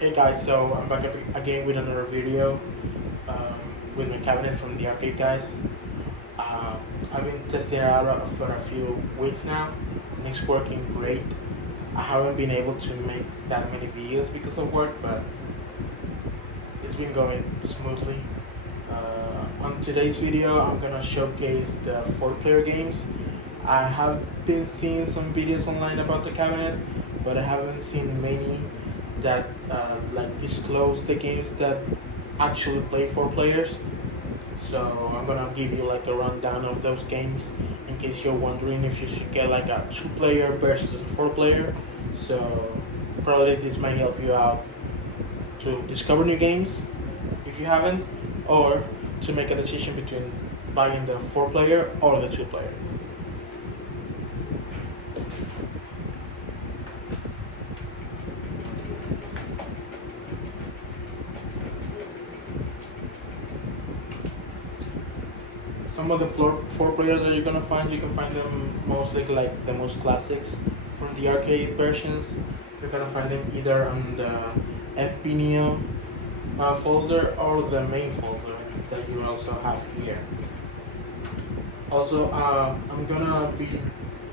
Hey guys, so I'm back again with another video with my cabinet from the arcade guys. Uh, I've been testing it out for a few weeks now and it's working great. I haven't been able to make that many videos because of work, but it's been going smoothly. On today's video, I'm gonna showcase the 4-player games. I have been seeing some videos online about the cabinet, but I haven't seen many that like disclose the games that actually play 4 players. So I'm gonna give you like a rundown of those games in case you're wondering if you should get like a 2-player versus a 4-player. So probably this might help you out to discover new games if you haven't, or to make a decision between buying the 4-player or the 2-player. Some of the 4 players that you're gonna find, you can find them mostly like the most classics from the arcade versions. You're gonna find them either on the FB Neo folder or the main folder that you also have here. Also, I'm gonna be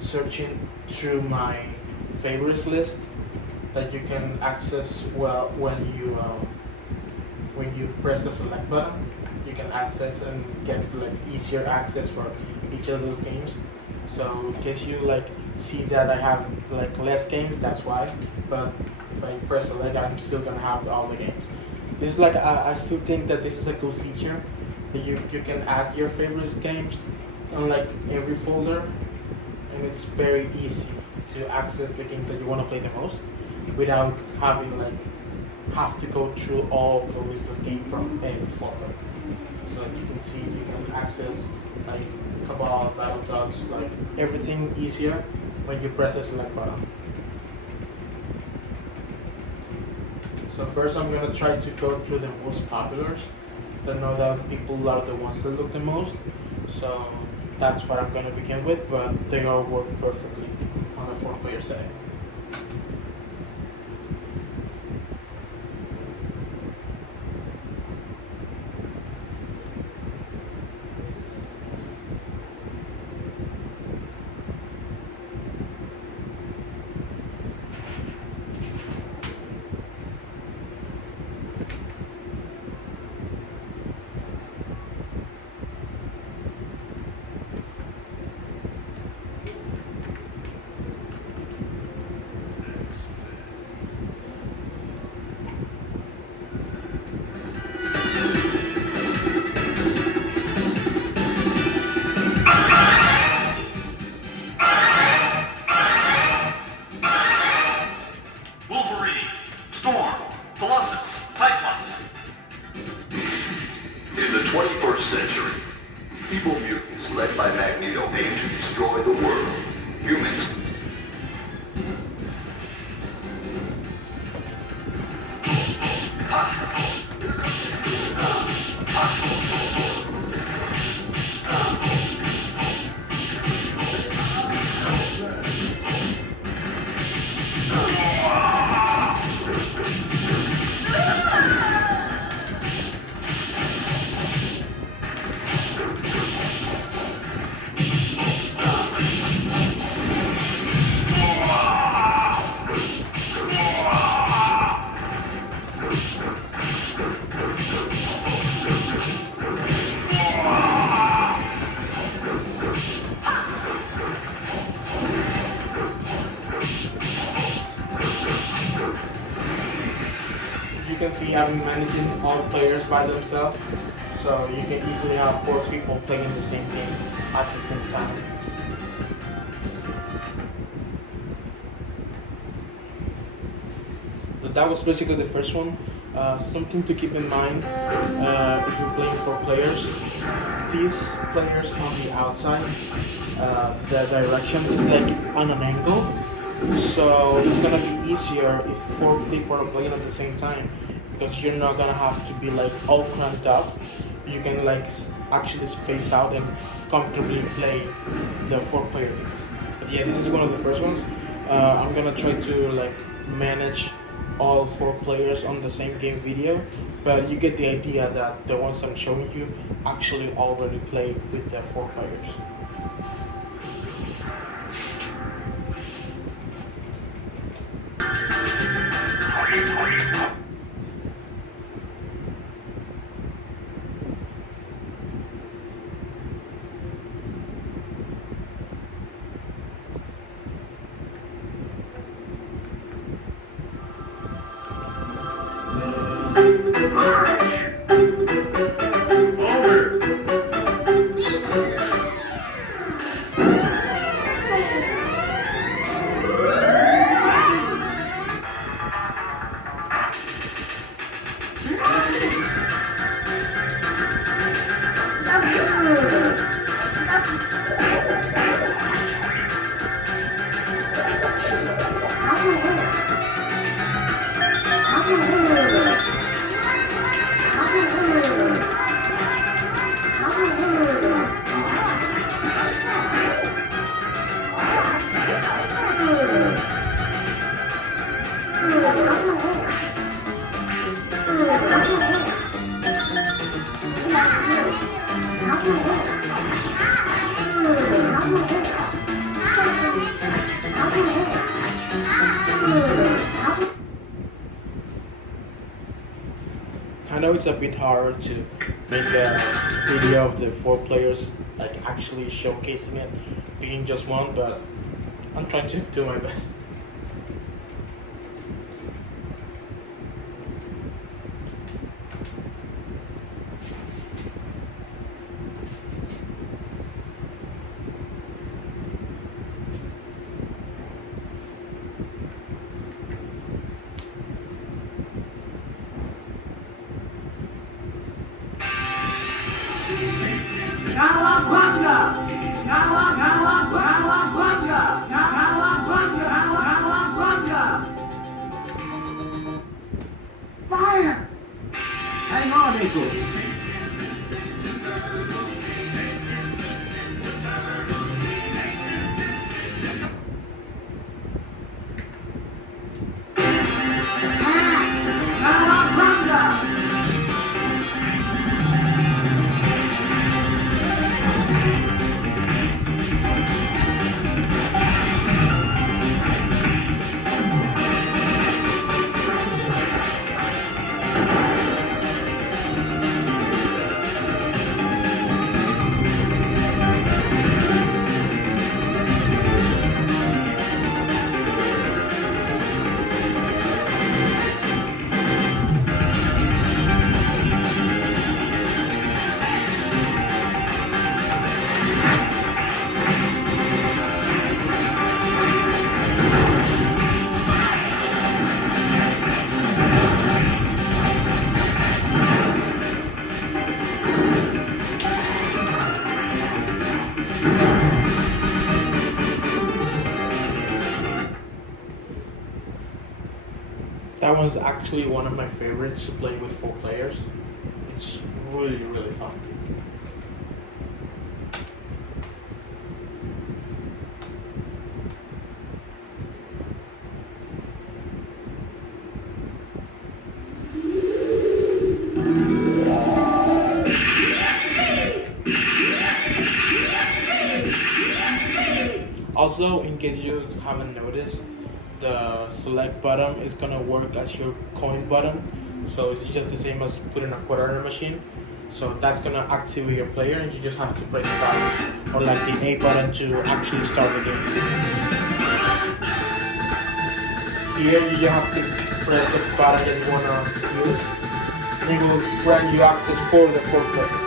searching through my favorites list that you can access well when you press the select button. You can access and get like easier access for each of those games. So in case you like see that I have like less games, that's why. But if I press select, I'm still gonna have all the games. This is like I still think that this is a good feature that you can add your favorite games on like every folder, and it's very easy to access the game that you want to play the most without having like have to go through all the list of games from every folder. So like you can see, you can access like Cabal, Battletoads, like everything easier when you press the select button. So first I'm gonna try to go through the most populars. I know that people are the ones that look the most. So that's what I'm gonna begin with, but they all work perfectly on a 4-player setting. Wolverine, Storm, Colossus, Cyclops. In the 21st century, evil mutants led by Magneto aim to destroy the world. Humans If you can see, I'm managing all players by themselves, so you can easily have 4 people playing the same game at the same time. But that was basically the first one. Something to keep in mind if you're playing 4 players. These players on the outside, the direction is like on an angle, so it's gonna be easier if 4 people are playing at the same time because you're not gonna have to be like all cranked up. You can like actually space out and comfortably play the 4-player games. But yeah, this is one of the first ones. I'm gonna try to like manage all 4 players on the same game video, but you get the idea that the ones I'm showing you actually already play with the 4 players. I know it's a bit hard to make a video of the 4 players, like actually showcasing it being just one, but I'm trying to do my best. Cowabunga! Cowabunga! Cowabunga! Cowabunga! Cowabunga! Fire! Hang on, Nico. That one's actually one of my favorites to play with 4 players. It's really, really fun. Also, in case you haven't noticed, the select button is gonna work as your coin button. So it's just the same as putting a quarter in a machine. So that's gonna activate your player, and you just have to press the button or like the A button to actually start the game. Here you have to press the button that you wanna use. It will grant you access for the 4 player.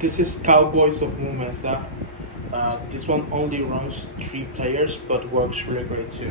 This is Cowboys of Moo Mesa. This one only runs 3 players, but works really great too.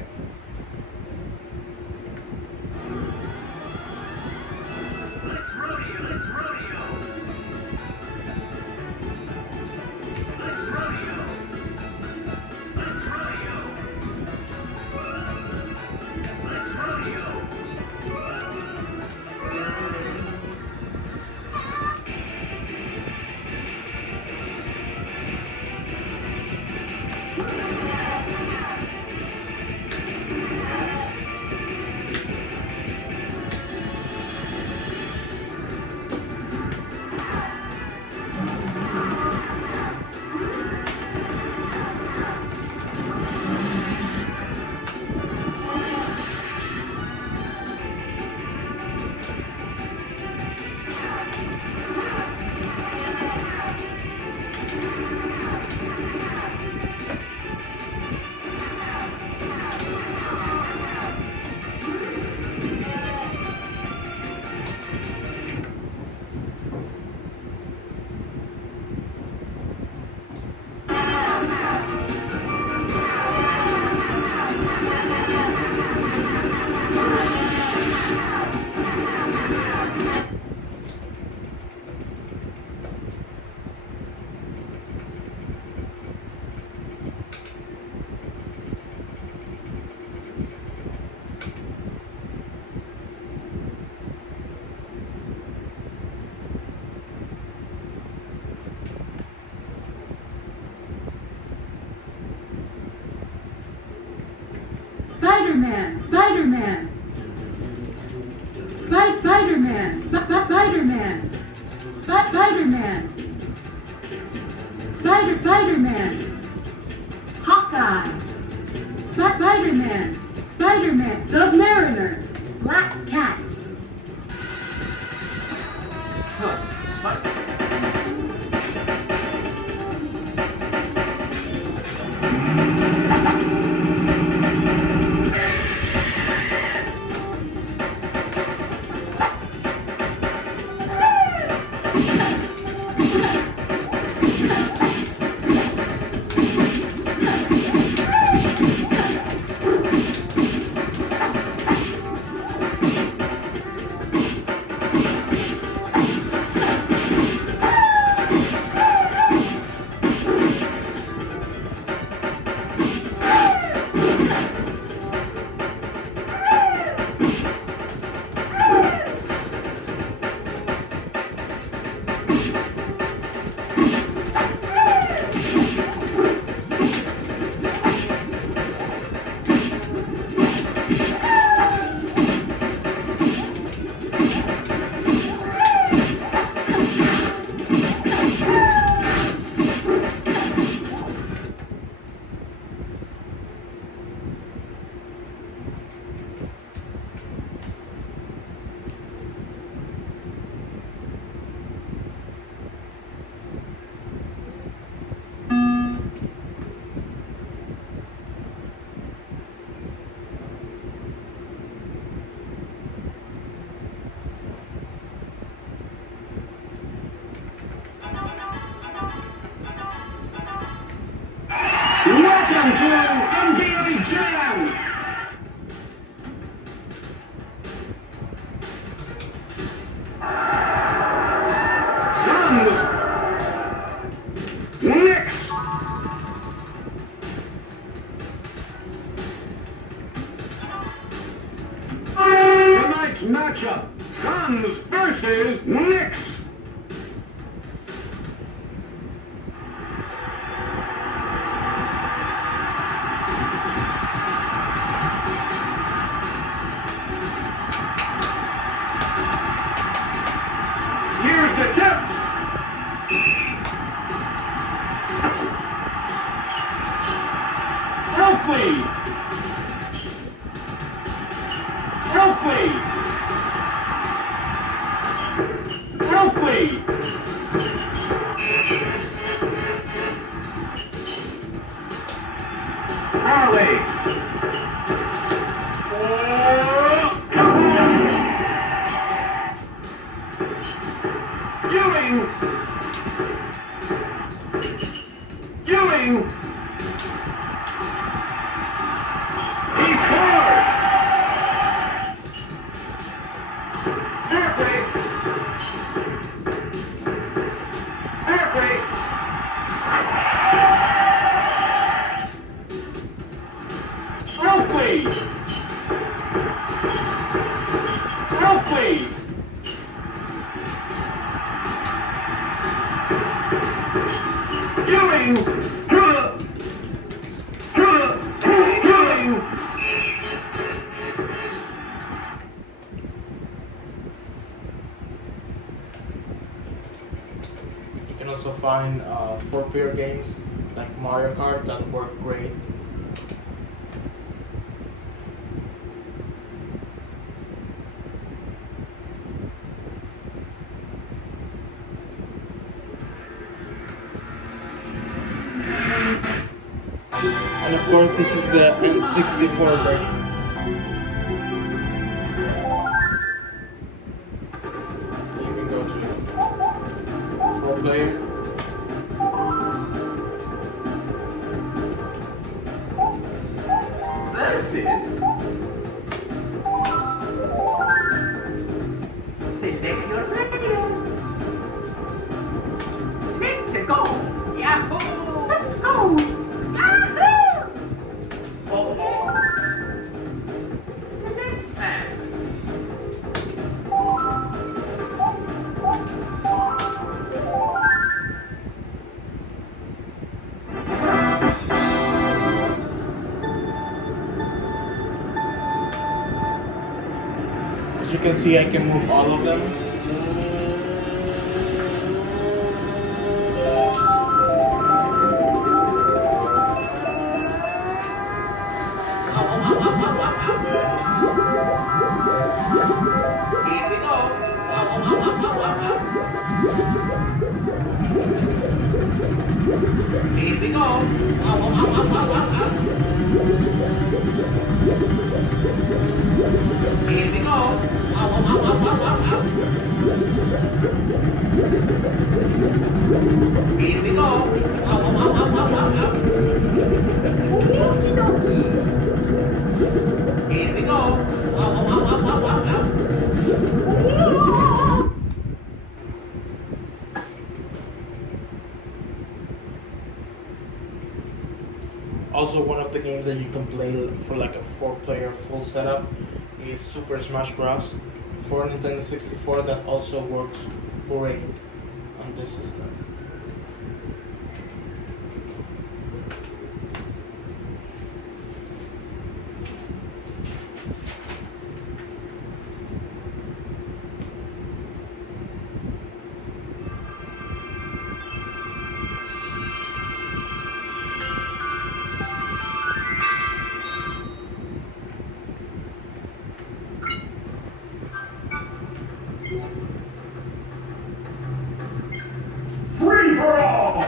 Spider-Man. Spider-Man. Spider-Man. Spider-Man. Hawkeye. Spider-Man. Spider-Man. Submariner. Black Cat. Welcome to NBA Jam! Suns! Knicks! Tonight's matchup, Suns versus Knicks! Here's the tip. Oakley. Oakley. Oakley. Harley. Ewing! Ewing! He scored! Berkeley! Berkeley! Oakley! Oakley! Ewing! Ewing! You can also find 4-player games like Mario Kart that work great. And of course, this is the N64 version. You can go to 4-player. Select your radio. Let's go. Yahoo! Let's go. Yahoo! Okay. As you can see, I can move all of them. Here we go. Here we go. Here we go. Here we go. Okie dokie. Here we go. Also, one of the games that you can play for like a 4-player full setup is Super Smash Bros. For Nintendo 64 that also works great on this system. Free for all!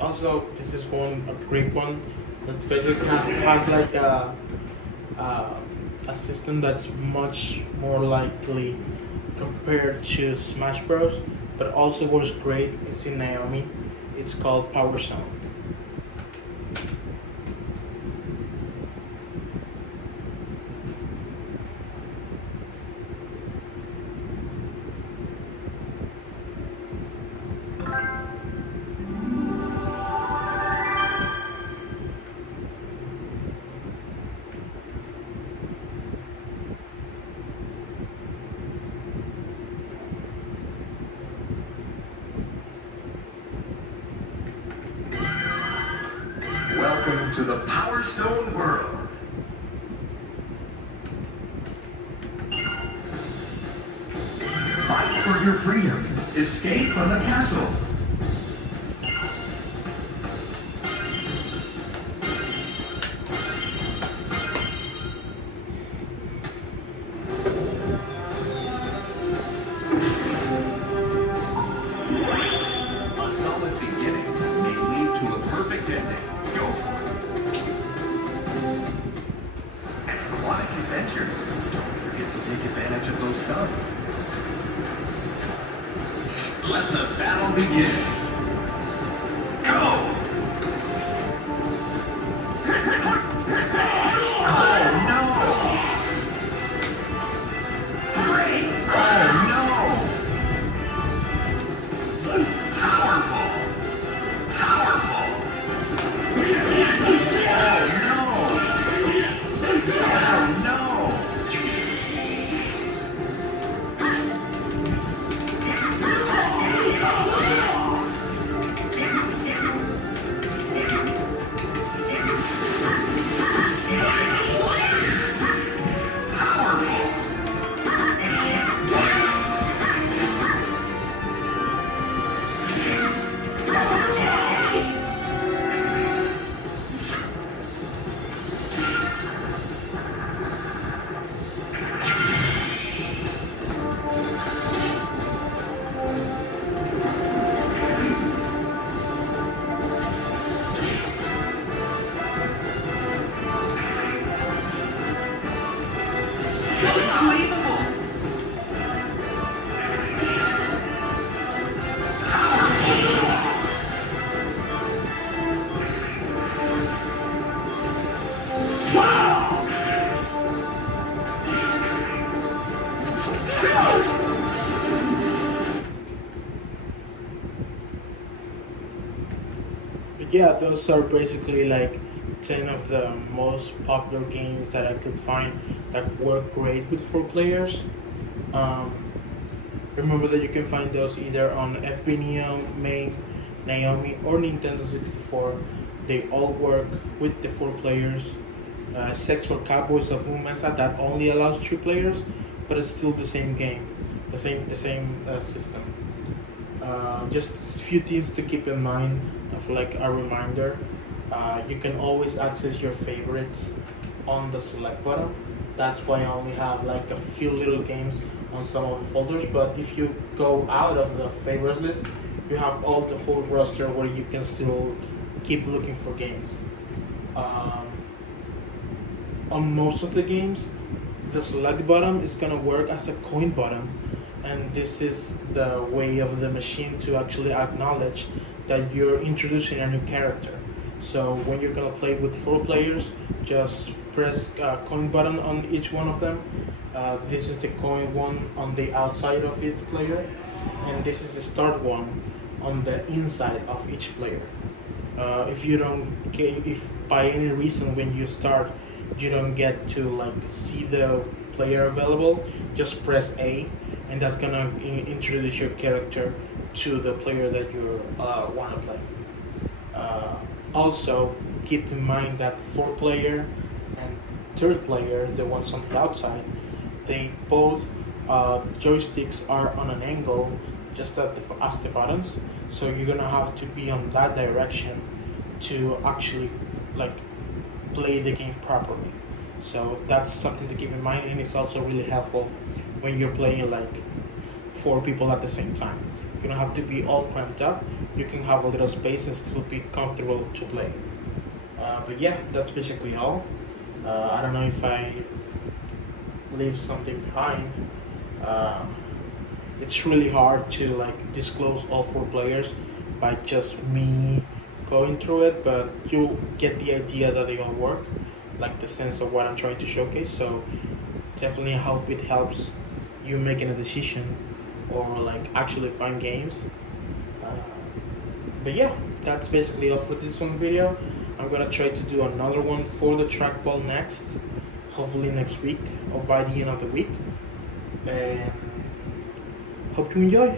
Also, this is a great one that basically has like a system that's much more likely compared to Smash Bros. But also works great. It's in Naomi. It's called Power Stone. Welcome to the Power Stone world. Fight for your freedom. Escape from the castle. A solid beginning may lead to a perfect ending. Go for it. An aquatic adventure. Don't forget to take advantage of those suns. Let the battle begin. Go! Unbelievable. But yeah, those are basically like 10 of the most popular games that I could find that work great with 4 players. Um, Remember that you can find those either on FB Neo, Main, Naomi, or Nintendo 64. They all work with the 4 players. Sex for Cowboys of Mumasa that only allows 3 players, but it's still the same game, the same system. Just a few things to keep in mind of like a reminder. You can always access your favorites on the select button. That's why I only have like a few little games on some of the folders. But if you go out of the favorites list, you have all the full roster where you can still keep looking for games. Um, on most of the games, the select button is gonna work as a coin button, and this is the way of the machine to actually acknowledge that you're introducing a new character. So when you're gonna play with 4 players, just press coin button on each one of them. This is the coin one on the outside of each player, and this is the start one on the inside of each player. If you don't get, if by any reason when you start you don't get to like see the player available, just press A, and that's gonna introduce your character to the player that you want to play. Also, keep in mind that 4 player and third player, the ones on the outside, they both joysticks are on an angle just as the buttons, so you're gonna have to be on that direction to actually like play the game properly. So that's something to keep in mind, and it's also really helpful when you're playing like 4 people at the same time. You don't have to be all cramped up. You can have a little space and still be comfortable to play. But yeah, that's basically all. I don't know if I leave something behind. Uh, it's really hard to like disclose all 4 players by just me going through it, but you get the idea that they all work, like the sense of what I'm trying to showcase. So definitely I hope it helps you making a decision or like actually find games. Uh, but yeah, that's basically all for this one video. I'm gonna try to do another one for the trackball next, hopefully next week or by the end of the week. And hope you enjoy.